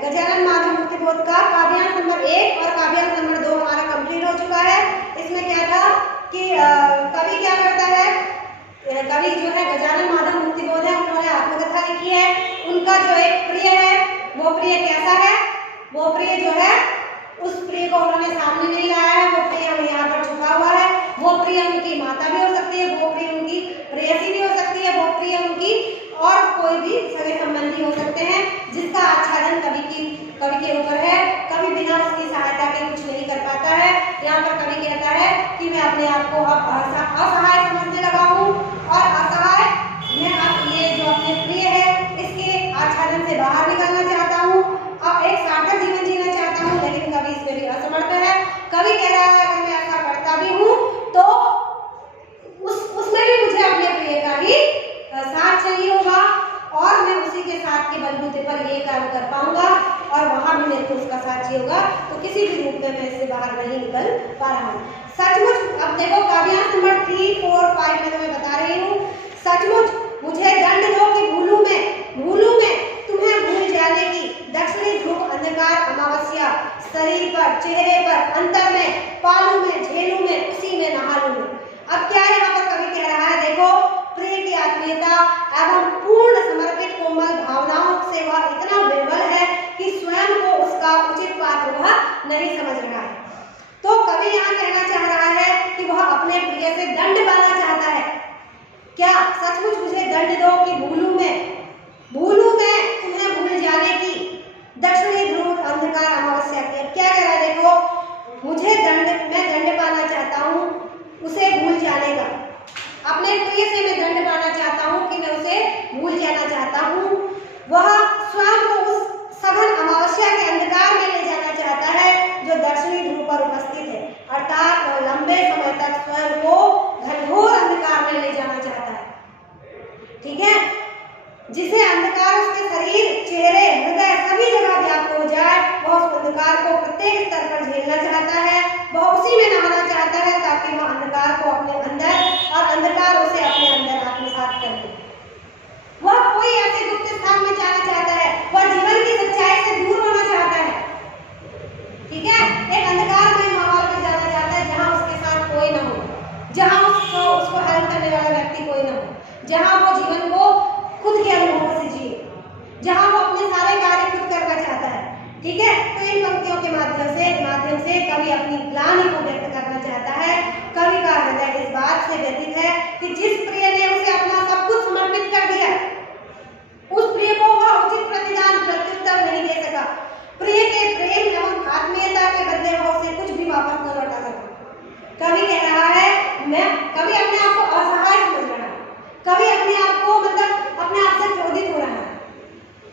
गजानन माधव मुक्तिबोध का काव्यांश नंबर 1 और काव्यांश नंबर 2 हमारा कंप्लीट हो चुका है। इसमें क्या था कि कवि क्या करता है, कवि जो है गजानन माधव मुक्तिबोध है, उन्होंने आत्मकथा लिखी है। उनका जो एक प्रिय है, वो प्रिय कैसा है, वो प्रिय जो है उस प्रिय को उन्होंने सामने नहीं लाया है, वो प्रिय यहाँ पर छुपा हुआ है। वो प्रिय उनकी माता भी हो सकती है, वो प्रिय उनकी प्रेयसी भी हो सकती है, वो प्रिय उनकी और कोई भी सगे संबंधी हो सकते हैं, जिसका आच्छादन कवि के ऊपर है। कवि बिना उसकी सहायता के कुछ नहीं कर पाता है। यहाँ पर कवि कहता है कि मैं अपने आप को अब असहाय समझने लगा हूँ और असहाय मैं अब ये जो अपने प्रिय है इसके आच्छादन से बाहर निकलना चाहता हूँ, अब एक सार्थक जीवन जीना चाहता हूँ, लेकिन कवि इसमें भी असमर्थ है। कवि कह रहा है अगर मैं ऐसा करता भी हूँ तो उसमें भी मुझे अपने प्रिय का ही साथ चाहिए होगा और मैं उसी के साथ के बलबूते पर ये काम कर पाऊंगा और वहां भी मेरे को उसका साथ चाहिए होगा, तो किसी भी रूप में मैं इससे बाहर नहीं निकल पा रहा हूँ। सचमुच अब देखो काव्यांश नंबर 3, 4, 5 में तुम्हें बता रही हूँ, सचमुच मुझे दंड दो कि भूलूं मैं तुम्हें भूल जाने की दक्षिणी ध्रुव अंधकार अमावस्या शरीर पर चेहरे पर अंतर में पालू में झेलू में उसी में नहालू में। अब क्या यहाँ पर कवि कह रहा है, देखो प्रिय की आत्मीयता एवं पूर्ण समर्पित कोमल भावनाओं से वह इतना विह्वल है कि स्वयं को उसका उचित पात्र वह नहीं समझ रहा है। तो कवि यहाँ कहना चाह रहा है कि वह अपने प्रिय से दंड पाना चाहता है। क्या सचमुच मुझे दंड दो कि भूलूं मैं तुम्हें भूल जाने की दक्षिणी ध्रुव अंधकार अमावस्या की। अब क्या कह रहा है, देखो मैं दंड पाना चाहता हूँ उसे भूल जाने का, अपने प्रिय से मैं दंड पाना चाहता हूँ कि मैं उसे भूल जाना चाहता हूँ। वह स्वयं को उस सघन अमावस्या के अंधकार में ले जाना चाहता है जो दक्षिणी ध्रुव पर उपस्थित है, अर्थात वह लंबे समय तक स्वयं को घनघोर अंधकार में ले जाना चाहता है। ठीक है, जिसे अंधकार उसके शरीर चेहरे हृदय सभी जगह व्याप्त हो जाए, वह उस अंधकार को प्रत्येक स्तर पर झेलना चाहता है, वह उसी में नहाना चाहता है ताकि वह अंधकार को अपने अंदर और अंधकार उसे अपने अंदर आत्मसात कर ले। वह कोई ऐसे गुप्त स्थान में जाना चाहता है, वह जीवन की सच्चाई से दूर होना चाहता है। ठीक है, एक अंधकार में माहौल में जाना चाहता है जहाँ उसके साथ कोई ना हो, जहाँ उसको हेल्प करने वाला व्यक्ति कोई ना हो, जहाँ वो जीवन को खुद के अनुभव से जिए, जहाँ वो अपने सारे कार्य खुद करना चाहता है। ठीक है, तो इन पंक्तियों के माध्यम से कवि अपनी ग्लानि को व्यक्त करना चाहता है। कवि का हृदय इस बात से व्यथित है कि जिस प्रिय ने उसे अपना सब कुछ समर्पित कर दिया, उस प्रिय को वह उचित प्रतिदान प्रत्युत्तर नहीं दे सका। प्रिय के प्रेम एवं आत्मीयता के बदले वह उसे कुछ भी वापस न लौटा सका। कवि कह रहा है, कवि अपने आप को असहाय समझ रहा है, कवि अपने आप को अपने आप से क्रोधित हो रहा है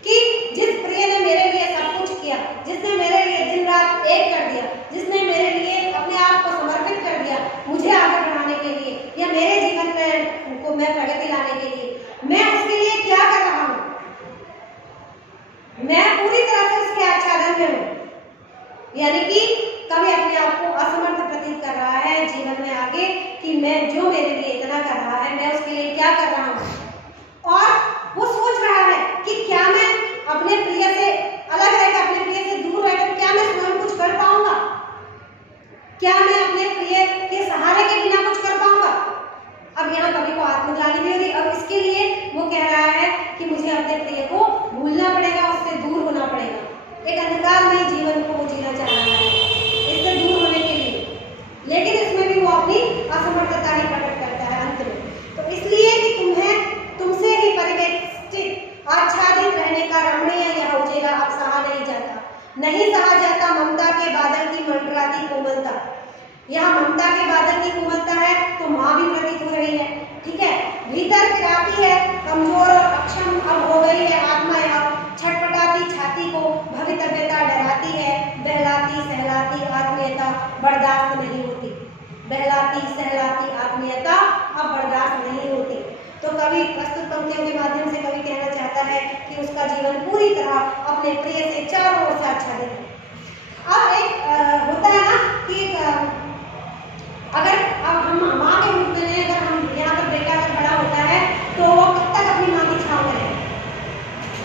कि जिस प्रिय ने मेरे लिए सब कुछ किया, जिसने मेरे लिए दिन रात एक कर दिया, जिसने मेरे लिए अपने आप को समर्पित कर दिया मुझे आगे बढ़ाने के लिए या मेरे जीवन में को मैं प्रगति लाने के लिए, मैं उसके लिए क्या कर रहा हूँ, मैं पूरी तरह से उसके आच्छादन में हूँ। यानी कि कवि अपने आप को असमर्थ प्रतीत कर रहा है जीवन में आगे कि मैं जो मेरे लिए इतना कर रहा है मैं उसके लिए क्या कर रहा हूँ, और वो सोच रहा है कि क्या मैं अपने प्रिय से अलग रहकर, अपने प्रिय से दूर रहकर क्या मैं स्वयं कुछ कर पाऊंगा, क्या मैं अपने प्रिय के सहारे के बिना कुछ कर पाऊंगा। अब यहाँ कवि को आत्मग्लानि भी हो रही, अब इसके लिए वो कह रहा है कि मुझे अपने प्रिय को भूलना पड़ेगा, उससे दूर होना पड़ेगा। एक अंधकारमय जीवन को वो जीना चाह रहा है इससे दूर होने के लिए, लेकिन इसमें भी वो अपनी असमर्थता ही प्रकट करता है अंत में। तो इसलिए कि तुमसे ही परिवेष्टित आच्छादित रहने का रमणीय यह उजेला अब सहा नहीं जाता ममता के बादल की मंडराती कोमलता। यहाँ ममता के बादल की कोमलता है तो माँ भी प्रतीत हो रही है। ठीक है, भीतर पिराती है, कमजोर और अक्षम अब हो गई है आत्मा, यह छटपटाती छाती को भवितव्यता डराती है, बहलाती सहलाती आत्मीयता बर्दाश्त नहीं होती, बहलाती सहलाती आत्मीयता अब बर्दाश्त नहीं होती। तो कवि प्रस्तुत पंक्तियों के माध्यम से कवि कहना चाहता है कि उसका जीवन पूरी तरह अपने प्रिय से चारों ओर से आच्छादित है। अब एक होता है ना कि अगर हम माँ के रूप में अगर हम यहाँ पर बेटा अगर बड़ा होता है तो वो कब तक अपनी माँ की छाँव में रहेगा,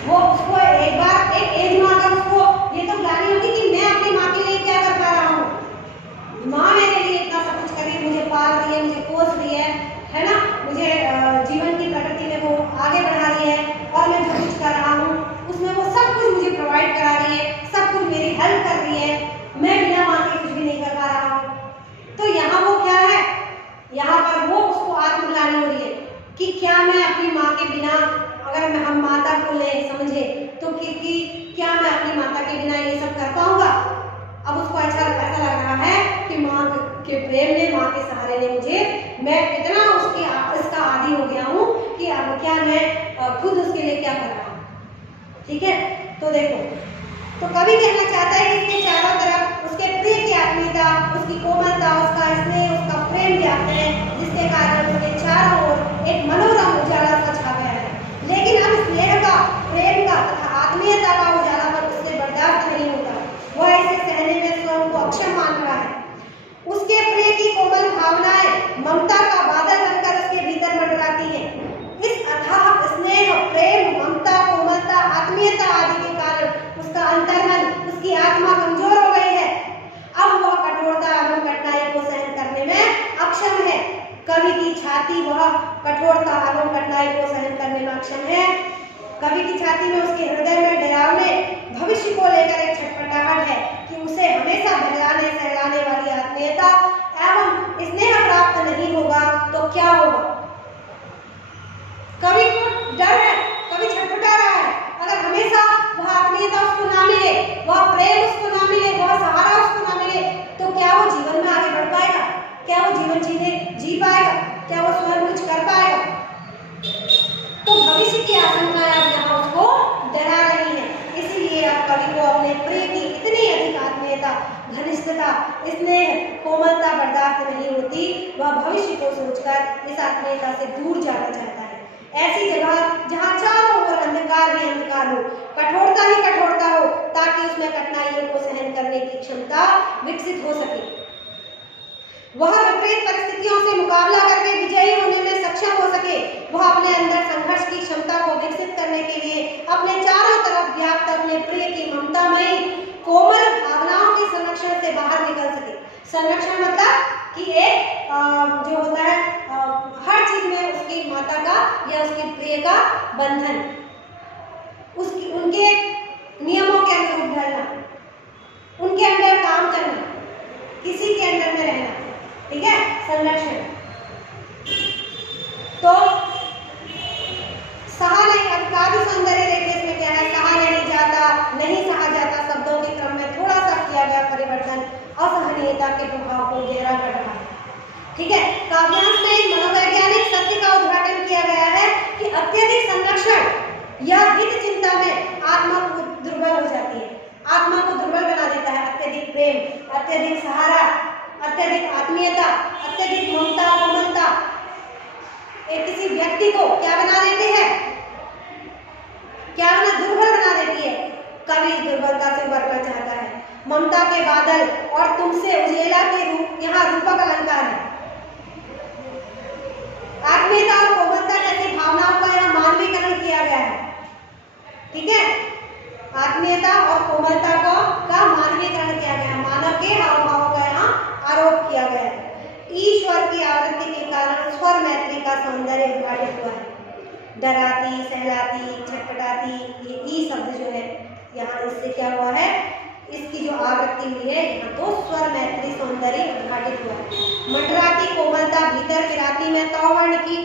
वो उसको एक बार एक एज में अगर उसको हेल्प कर रही है, मैं बिना माँ के कुछ भी नहीं कर पा रहा हूँ। तो यहाँ वो क्या है, यहाँ पर वो उसको आत्मग्लानि हो रही है कि क्या मैं अपनी माँ के बिना, अगर हम माता को ले समझे तो कि क्या मैं अपनी माता के बिना ये सब कर पाऊंगा। अब उसको ऐसा लग रहा है कि माँ के प्रेम ने, माँ के सहारे ने मुझे, मैं इतना इसका आदी हो गया हूँ कि अब क्या मैं खुद उसके लिए क्या कर रहा हूँ। ठीक है, तो देखो, तो कवि कहना चाहता है कि इसके चारों तरफ उसके प्रिय की आत्मीयता, उसकी कोमलता, उसका स्नेह, उसका प्रेम व्याप्त है, जिसके कारण उसके चारों ओर एक मनोरम उजाला सा छा गया है। लेकिन अब स्नेह का, प्रेम का तथा आत्मीयता का उजाला पर उससे बर्दाश्त नहीं होता। वह इसे सहने में स्वयं को अक्षम मान रहा है। उसके प्रिय की कोमल भावनाएं ममता का बादल बनकर उसके भीतर मंडराती हैं। इस अथाह स्नेह, प्रेम, ममता, कोमलता, आत्मीयता आदि के कारण उसका अंतर्मन, उसकी आत्मा कमजोर हो गई है। अब वह कठोरता एवं कठिनाई को सहन करने में अक्षम है। कवि की छाती वह कठोरता एवं कठिनाई को सहन करने में अक्षम है। कवि की छाती में, उसके हृदय में डरावने भविष्य को लेकर एक छटपटाहट है कि उसे हमेशा बहलाने सहलाने वाली आत्मीयता एवं स्नेह प्राप्त नहीं होगा तो क्या होगा। कवि को डर है, कवि छटपटा रहा है। अगर हमेशा वह आत्मीयता उसको ना मिले, वह प्रेम उसको ना मिले, वह सहारा उसको ना मिले, तो क्या वो जीवन में आगे बढ़ पाएगा? क्या वो जीवन जी पाएगा? क्या वो स्वयं कुछ कर पाएगा? तो भविष्य की आशंकाएं अब यहाँ उसको डरा रही है। इसीलिए अब कवि को अपने प्रिय की इतनी अधिक आत्मीयता, घनिष्ठता, स्नेह, कोमलता बर्दाश्त नहीं होती। वह भविष्य को सोचकर इस आत्मीयता से दूर जाना चाहता है, ऐसी जगह जहाँ चारों ओर अंधकार ही अंधकार हो, कठोरता ही कठोरता हो, ताकि उसमें कठिनाइयों को सहन करने की क्षमता विकसित हो सके। वह विपरीत परिस्थितियों से मुकाबला करके विजयी होने में सक्षम हो सके। वह अपने अंदर संघर्ष की क्षमता को विकसित करने के लिए अपने चारों तरफ व्याप्त अपने प्रिय की ममतामयी कोमल भावनाओं के संरक्षण से बाहर निकल सके। संरक्षण मतलब कि एक जो होता है हर चीज में उसकी माता का या उसकी प्रिय का बंधन, उसकी उनके नियमों के अनुरूप ढलना, उनके अंदर काम करना, किसी के अंदर में रहना। ठीक है, संरक्षण। तो सहा नहीं, अब काव्य सौंदर्य देखिए इसमें क्या है, सहा नहीं जाता, नहीं सहा जाता शब्दों के क्रम में थोड़ा सा किया गया परिवर्तन असहनीयता के प्रभाव को गहरा कर रहा है। ठीक है, काव्यांश में एक मनोवैज्ञानिक सत्य का उद्घाटन किया गया है कि अत्यधिक संरक्षण या हित चिंता में आत्मा को दुर्बल हो जाती है, आत्मा को दुर्बल बना देता है। अत्यधिक प्रेम, अत्यधिक सहारा, अत्यधिक आत्मीयता, अत्यधिक ममता, कोमलता एक किसी व्यक्ति को क्या बना देती है, क्या बना, दुर्बल बना देती है। कवि इस दुर्बलता से उबरना चाहता है। ममता के बादल और तुमसे उजेला के रूप यहाँ रूपक अलंकार है। आत्मीयता और कोमलता जैसी भावनाओं का यहाँ मानवीकरण किया गया है। ठीक है, आत्मीयता और कोमलता का मानवीकरण किया गया है, मानव के हाव भावों का यहाँ आरोप किया गया है। ईश्वर की आवृत्ति के कारण स्वर मैत्री का सौंदर्य उद्घाटित हुआ है। डराती, सहलाती, छटपटाती, ये ई शब्द जो है यहाँ इससे क्या हुआ है, इसकी जो आवृत्ति हुई है यहाँ तो स्वर मैत्री सौंदर्य उद्घाटित हुआ है। मंडराती कोमलता भीतर गिराती में तौ वर्ण की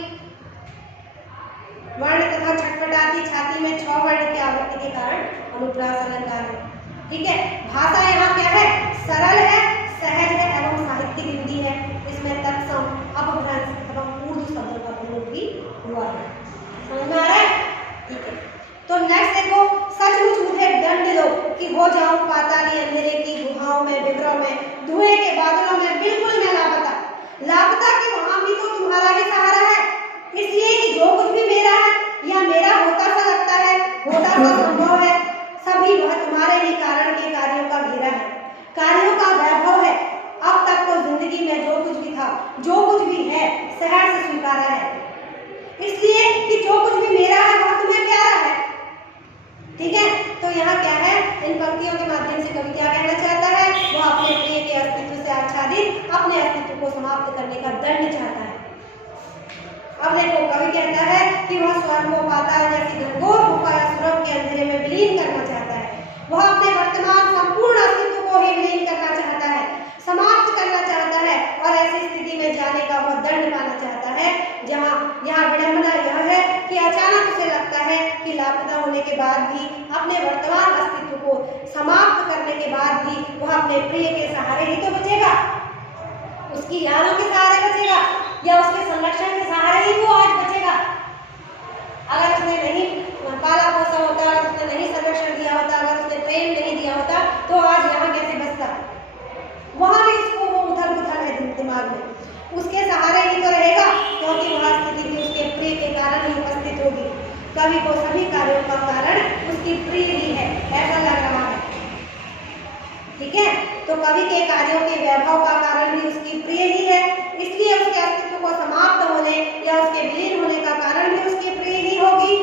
वर्ण तथा छटपटाती छाती में छ वर्ण की आवृत्ति के कारण अनुप्रास अलंकार है। ठीक है, भाषा यहाँ क्या है, सरल है, सहज है एवं साहित्यिक हिंदी है। इसमें तत्सम, अपभ्रंश एवं ऊर्ध्व शब्दों का प्रयोग भी हुआ है। समझ में आ रहा है? ठीक है, तो नेक्स्ट देखो, सचमुच मुझे दंड दो कि हो जाऊं पाताली अंधेरे की गुहाओं में, विवरों में, धुएं के बादलों में, बिल्कुल मैं लापता। लापता कि वहां भी तो तुम्हारा ही सहारा है, इसलिए कि जो कुछ भी मेरा है या मेरा होता सा लगता है, होता सा संभव है, सभी वह तुम्हारे ही कारण के कार्यों का घेरा है, कार्यों का वैभव है। अब तक तो जिंदगी में जो कुछ भी था, जो कुछ भी है, सहज से स्वीकारा है, इसलिए कि जो कुछ भी मेरा है वह तुम्हें प्यारा है। ठीक है, तो यहाँ क्या है, इन पंक्तियों के माध्यम से कवि क्या कहना चाहता है, वह अपने प्रिय के अस्तित्व से आच्छादित अपने अस्तित्व को समाप्त करने का दंड चाहता है। अब देखो, कवि कहता है कि वह स्वयं को पाताल जैसी घनघोर गुफा या सुरंग के अंधेरे में विलीन करना चाहता है। वह अपने वर्तमान संपूर्ण अपने प्रिय के सहारे ही तो बचेगा, उसकी यादों के सहारे बचेगा, या उसके संरक्षण के सहारे ही वो आज बचेगा। अगर उसने नहीं पाला पोसा होता, अगर उसने नहीं संरक्षण दिया होता, अगर उसने प्रेम नहीं दिया होता, तो आज यहाँ कैसे बचता। वहां भी उसको वो उथल पुथल है दिमाग में, उसके सहारे ही तो रहेगा, क्योंकि वह स्थिति भी उसके प्रिय के कारण ही उपस्थित होगी। कवि को सभी कार्यों का कारण उसकी प्रिय ही है, ऐसा लग रहा है। ठीक है, तो कवि के कार्यों के वैभव का कारण भी उसकी प्रिय ही है, इसलिए उसके अस्तित्व को समाप्त होने या उसके विलीन होने का कारण भी उसकी प्रिय ही होगी।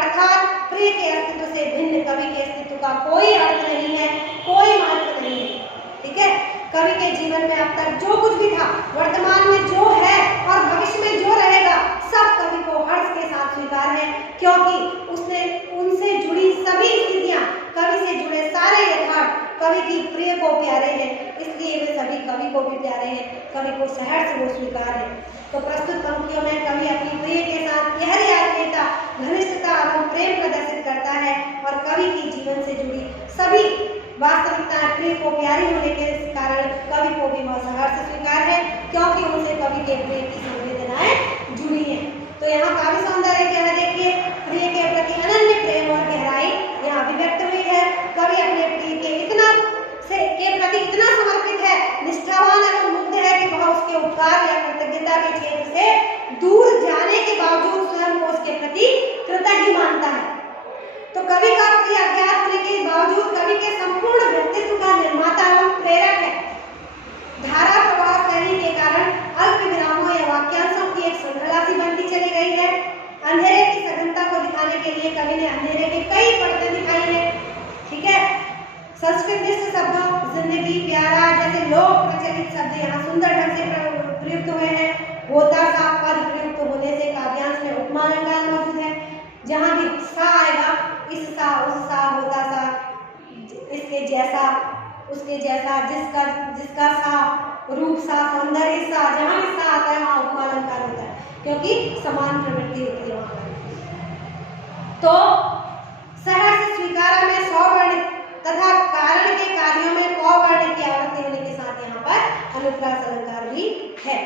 अर्थात प्रिय के अस्तित्व से भिन्न कवि के अस्तित्व का कोई अर्थ नहीं है, कोई महत्व नहीं है। ठीक है, कवि के जीवन में अब तक जो कुछ भी था, वर्तमान में जो है और भविष्य में जो रहेगा, सब कवि को हर्ष के साथ स्वीकार है, क्योंकि उसने उनसे जुड़ी सभी स्थितियां, कवि से जुड़े सारे यथार्थ कवि की प्रिय को प्यारे हैं, इसलिए वे सभी कवि को भी प्यारे हैं, कवि को सहर्ष वो स्वीकार है। तो प्रस्तुत पंक्तियों में कवि अपनी प्रिय के साथ गहरी आत्मीयता, घनिष्ठता एवं प्रेम प्रदर्शित करता है और कवि की जीवन से जुड़ी सभी वास्तविकता प्रिय को प्यारी होने के कारण कवि को भी वह सहर्ष स्वीकार है, क्योंकि उनसे कवि के प्रिय की संवेदनाएं जुड़ी हैं। तो यहाँ काव्य सौंदर्य क्या है, देखिए, प्रिय के प्रति अनन्य प्रेम और गहराई यहाँ अभिव्यक्त हुई है। कवि अपने प्रिय के प्रति इतना समर्पित है, निष्ठावान एवं मुग्ध है कि वह उसके उपकार या कृतज्ञता के क्षेत्र से दूर जाने के बावजूद स्वयं को उसके प्रति कृतज्ञ मानता है। तो कवि का प्रिय अज्ञात होने के बावजूद कवि के संपूर्ण व्यक्तित्व का निर्माता एवं प्रेरक है। धारा प्रवाह शैली के कारण अल्प विरामों या वाक्यांशों की एक श्रृंखला सी बनती चली गई है। अंधेरे की सघनता को दिखाने के लिए कवि ने अंधेरे के कई परतें दिखाई है। ठीक है, संस्कृत शब्दों जिंदगी, प्यारा जैसे लोक प्रचलित शब्द यहाँ सुंदर ढंग से प्रयुक्त हुए हैं। होता सा पद प्रयुक्त होने से काव्यांश में उपमा अलंकार मौजूद है। जहाँ भी सा आएगा, इस सा, उस सा, होता सा, इसके जैसा, उसके जैसा, जिसका सा, रूप सा, सौंदर्य सा, जहाँ भी सा आता है वहाँ उपमा अलंकार होता है, क्योंकि समान प्रवृत्ति होती है वहाँ पर। तो सहर्ष स्वीकारा में सौवर्ण तथा कारण के कार्यों में कौवर्ण की आवृत्ति होने के साथ यहाँ पर अनुप्रास अलंकार भी है।